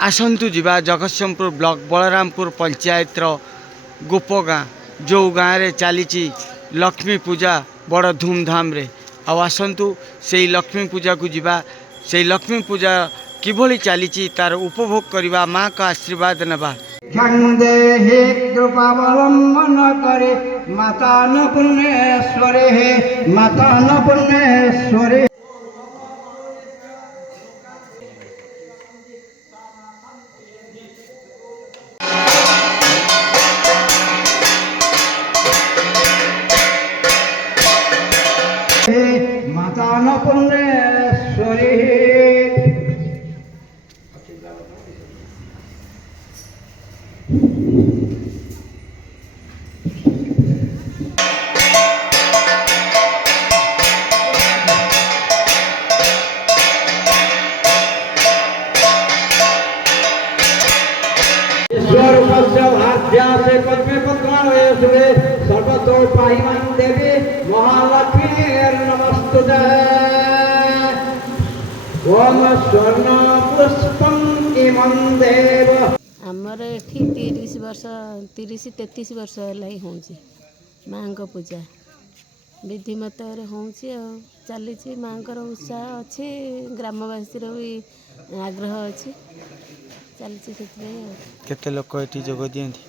आसतु जीवा जगतसिंहपुर ब्लॉक बलरामपुर पंचायतर गोप गाँ जो गाँव में चली लक्ष्मी पूजा बड़ धूमधाम रे आसतु से लक्ष्मी पूजा को जीवा से लक्ष्मी पूजा किभली चली तार उपभोग करवा माँ का आशीर्वाद नवा कृपावलंबन करे माता न पुण्येश्वरे हे माता न पुण्येश्वरे। माता न पुण्येश्वरी ईश्वर भाग्या से पद्मे पद्मालय सुरे सर्वतो पाहिमान देवी महालक्ष्मी नमस्तुते। ओम स्वर्ण पुष्पं इमं देव आमर एठी 30-33 वर्ष है होची माँ को पूजा विधिमत होची चली माँ उत्साह अच्छी ग्रामवासी भी आग्रह अच्छी चलती केते लोक एठी जोग दियंती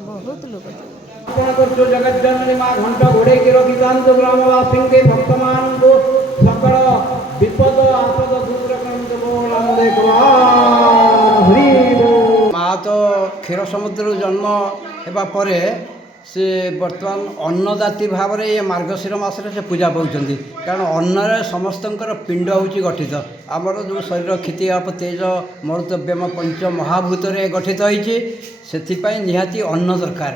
बहुत लोग जगत जननी माँ घंटा घोड़े की रखितांत ग्रामवासी के भक्तमान को सकल विपद आपद दूर माँ तो क्षीर समुद्र जन्म हेबा परे से वर्तमान अन्नदाती भाव में ये मार्गशीर मासरे से पूजा पाँच कारण अन्न समस्त पिंड हूँ गठित आमर जो शरीर क्षिति आप तेज मरुतव्यम पंच महाभूत गठित होती से निहाती अन्न दरकार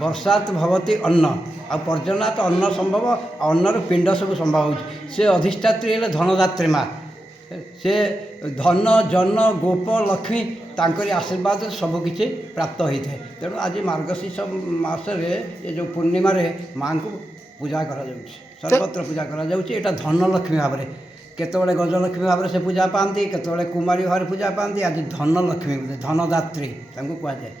वर्षात भवती अन्न आ पर्जनात् अन्न संभव अन्नर पिंड सब संभव से अधिष्ठात्री धनदात्री माँ से धन जन गोप लक्ष्मी तांकरी आशीर्वाद सबकि प्राप्त होता है तेणु आज मार्गशीर्ष मासरे ये जो पूर्णिमा माँ को पूजा करा सर्वत्र पूजा करा धन लक्ष्मी भाव में केतबले गजलक्ष्मी भाव से पूजा पाती केतबले कुमारी भाव पूजा पाती आज धन लक्ष्मी धनदात्री कहुए।